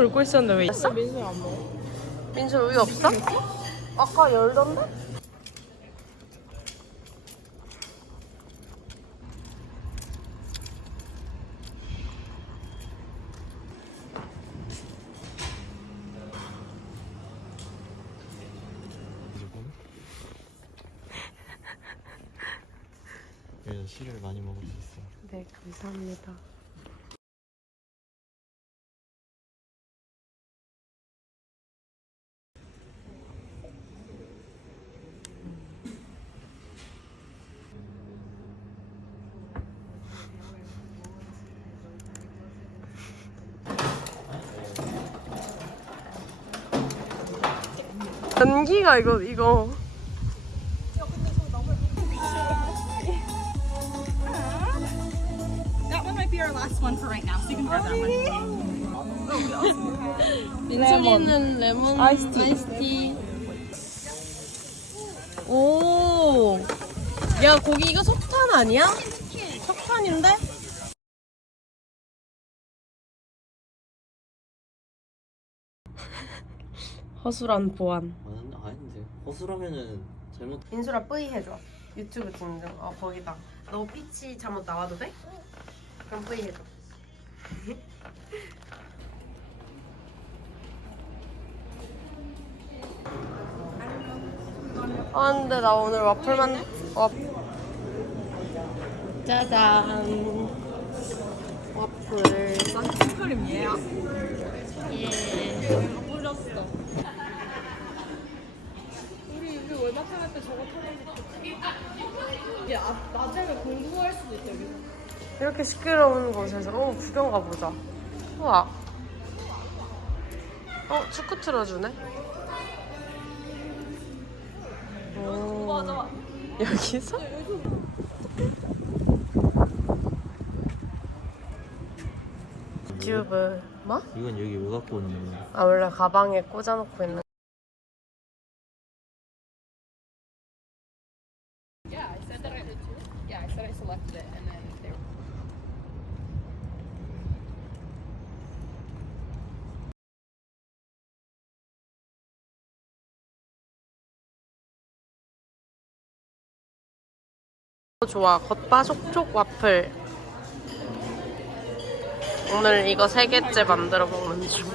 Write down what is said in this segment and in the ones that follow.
긁고 있었는데 왜 있어? 민수 안 먹어. 민수 우유 없어? 아까 열던데? 그래서 씨를 많이 먹을 수 있어. 네 감사합니다. 연기가 이거 이거 That one might be our last one for right now, so you can grab that one. 민철이는 레몬 아이스티. 오. 야, 고기 이거 석탄 아니야? 석탄인데? 허술한 보안. 아는 아닌데 허술하면은 잘못. 민수라 뿌이 해줘. 유튜브 등등. 어, 거기다. 너 피치 잘못 나와도 돼? 그럼 뿌이 해줘. 아 근데 나 오늘 와플만 와 짜잔 와플 선크림 얘야. 예 뿌렸어. 우리 여기 월마트 갈 때 저거 타고 이게 아, 낮에는 공부할 수도 있다 여기. 이렇게 시끄러운 곳에서 어 구경 가보자 우와 어 축구 틀어주네 오 여기서? 유튜브 뭐? 이건 여기 왜 갖고 오는 거야? 아 원래 가방에 꽂아놓고 있는 said I selected it and then they were. 좋아 겉바 속촉 와플 오늘 이거 세 개째 만들어 먹는 중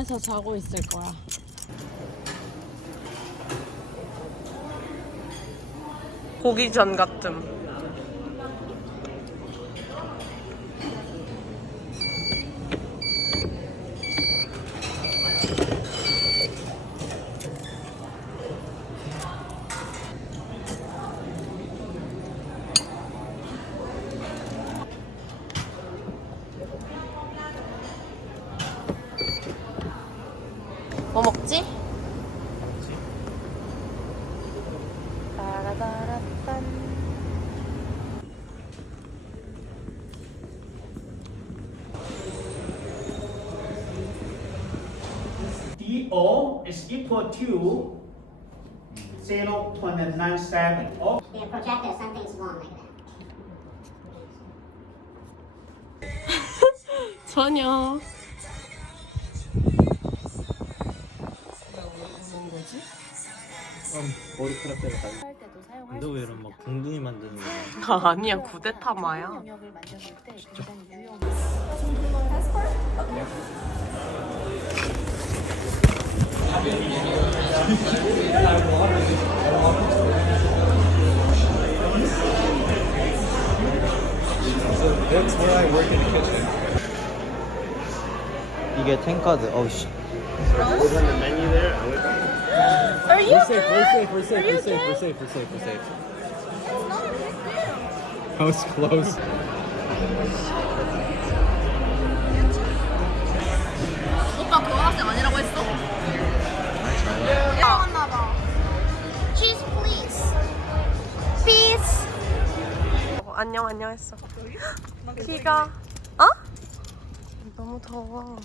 방에서 자고 있을 거야. 고기전 같음. 뭐 먹지? 따라다라딴. DO is equal to 0.97. Oh, The projector, something's wrong like that. 전혀. 머리카락 때문에 다. 너왜 이런 막 붕둥이 만드는 거야? 아, 아니야 구데타마야. That's where I work in the kitchen. 이게 텐카드. 어우 씨. Are you We're safe, we're safe, we're safe, we're safe, we're safe, we're safe, we're safe. That was close. 어, 안녕 안녕 했어. 키가 어? 너무 더워.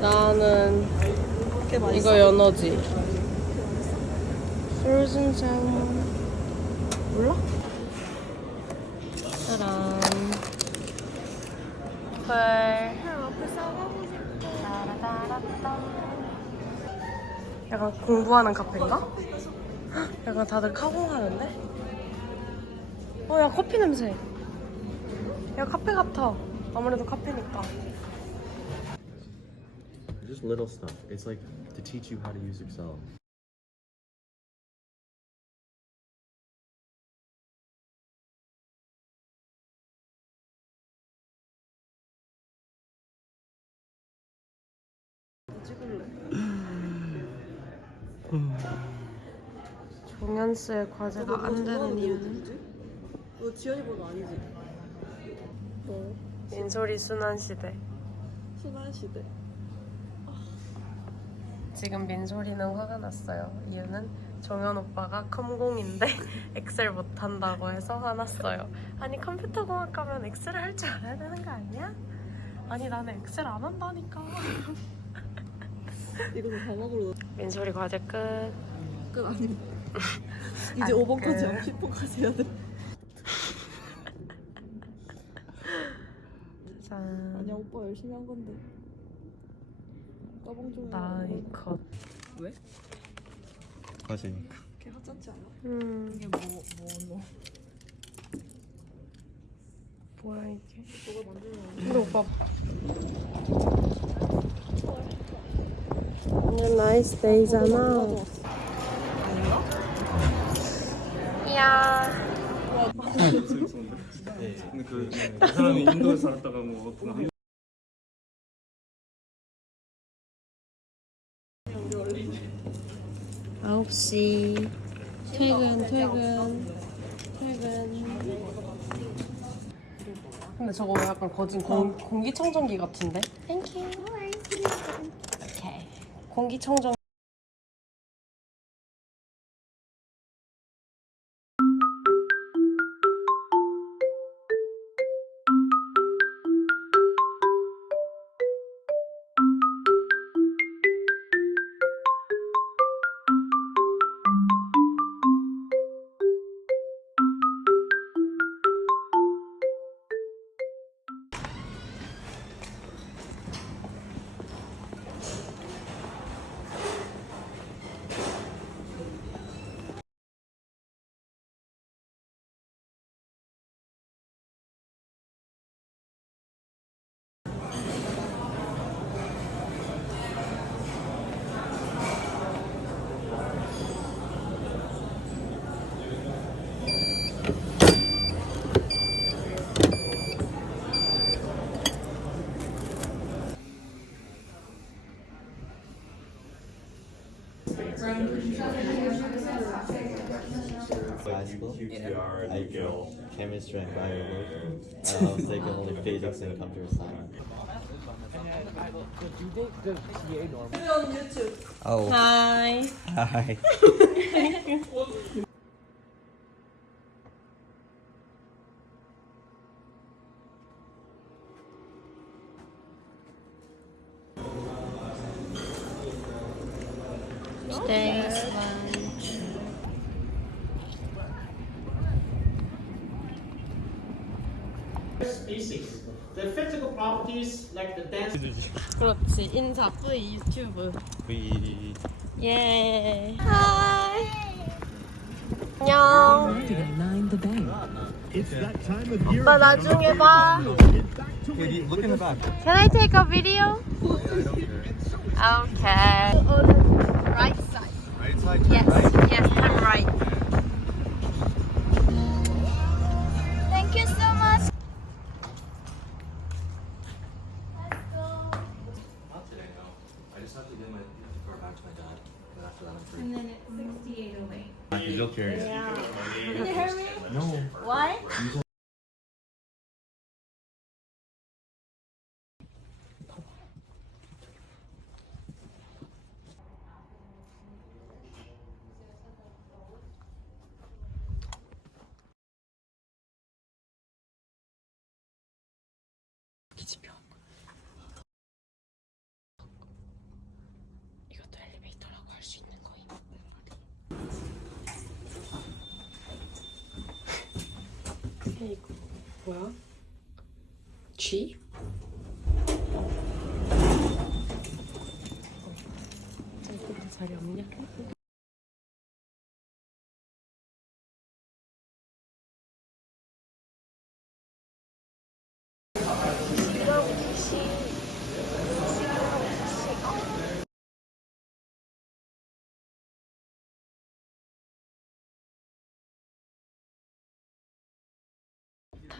나는 이거 연어지. 프로즌 장 몰라? 펄. 따라따라따. 약간 공부하는 카페인가? 헉, 약간 다들 카공하는데? 어, 야, 커피 냄새. 야, 카페 같아. 아무래도 카페니까. Just little stuff. It's like to teach you how to use Excel. 종현스의 과제가 안 되는 이유는? 너 지연이 번호 아니지? 민소리 순환시대. 순환시대. 지금 민소리는 화가 났어요. 이유는 정현 오빠가 컴공인데 엑셀 못한다고 해서 화났어요. 아니 컴퓨터 공학 가면 엑셀을 할 줄 알아야 되는 거 아니야? 아니 나는 엑셀 안 한다니까. 이거 자막으로 민소리 과제 끝. 끝 아니면 이제 아니, 5번까지 그- 하고 10번까지 해야 돼. 짠. 아니야 오빠 열심히 한 건데. 까봉 좀. 나이 컷. 과제니까. 걔 하찮지 않아? 음 이게 뭐뭐 뭐. 뭐야 이게? 너가 만들면 근데 오빠. 오늘 나이스 데이잖아. 이야. 근데 그, 그 사람이 인도에서 살았다가 뭐 그냥 아홉 시 퇴근 퇴근 퇴근. 근데 저거 약간 거진 공, 공기청정기 같은데? 땡큐. 공기청정. Biological. I chemistry and bio both. And I was taking only physics and computer science. Oh, 하이. hi. Today's lunch. Species. The physical properties like the density. 그렇지. 인사 뿌이 유튜브. We 예. 하이. 안녕. 오빠 나중에 봐. look in the back. Can I take a video? Okay. Right side. Right side. Yes, yes, I'm right. Thank you so much. Not today, no. I just have to get my car back to my dad. But after that, I'm free. And then it's 6808. I'm still curious. Can you hear me? No. Why? 이거 뭐야? G?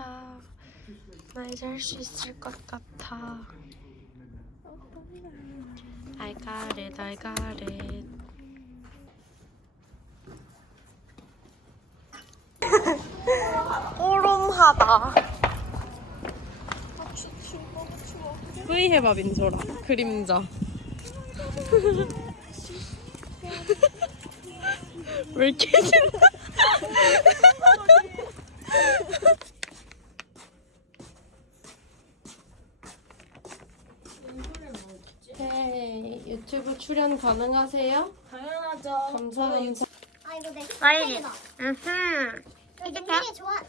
같아. 나 이제 할 수 있을 것 같아. I got it, I got it. 오롬하다. V 해봐 민소라. 그림자. 왜 이렇게 신나? 네, 유튜브 출연 가능하세요? 당연하죠. 감사합니다. 아이고 내 빨리. 이게 되게 좋아.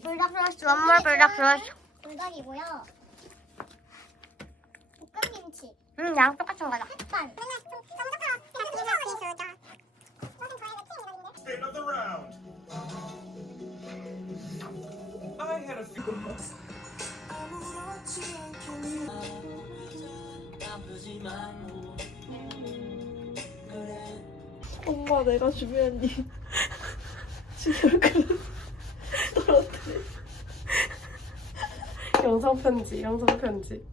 불닭 플러스 원몰 불닭 플러스. 불닭이고요. 볶음김치. 응, 양 똑같은 거다. 햇반. 엄마 내가 주변이 지금 그런 떨어뜨려. 영상 편지, 영상 편지.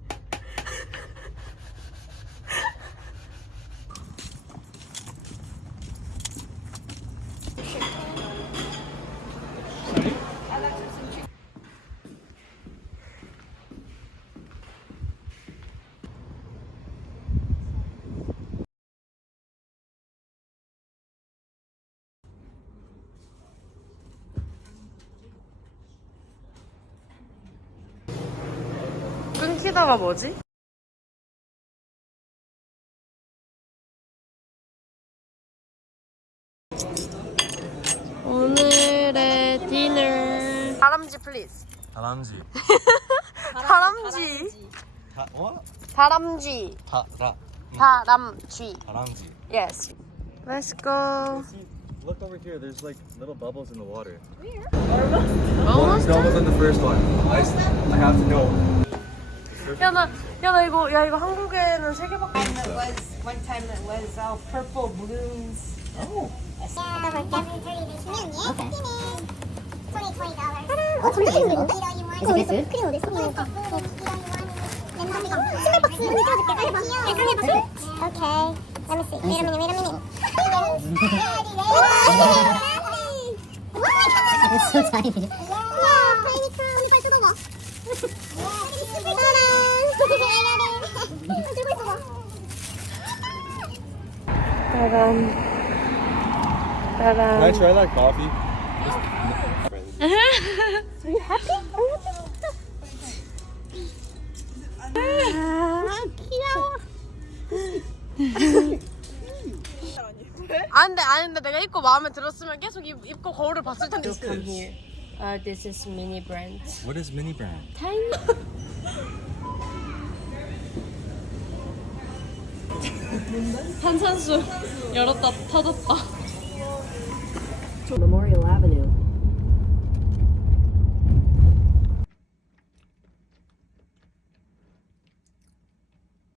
끊기다가 뭐지? 오늘의 디너 다람쥐 플리즈 다람쥐. 다람쥐 다 어? 다람쥐 다 라 다람쥐 다람쥐. Yes Let's go Look over here. There's like little bubbles in the water. Almost That was on the first one. I, I have to know. 야 나 야 나 이거 야 이거 한국에는 세 개밖에 없어 One time it was uh, purple balloons. 어, 정말 재밌는데? 이거 어딨어? 크림 어딨어? 신발 박스 언니 찍어줄게 빨리 봐 신발 박스 오케이 Let me see Wait a minute Wait a minute 무슨 자리냐 야 다이니까 언니 빨리 뜯어봐 짜란 들고 있어봐 짜란 짜란 try that coffee? 안돼 안돼 내가 입고 마음에 들었으면 계속 입, 입고 거울을 봤을 텐데 Come here. Uh, this is mini brand. What is mini brand? Tiny. 탄산수 열었다 터졌다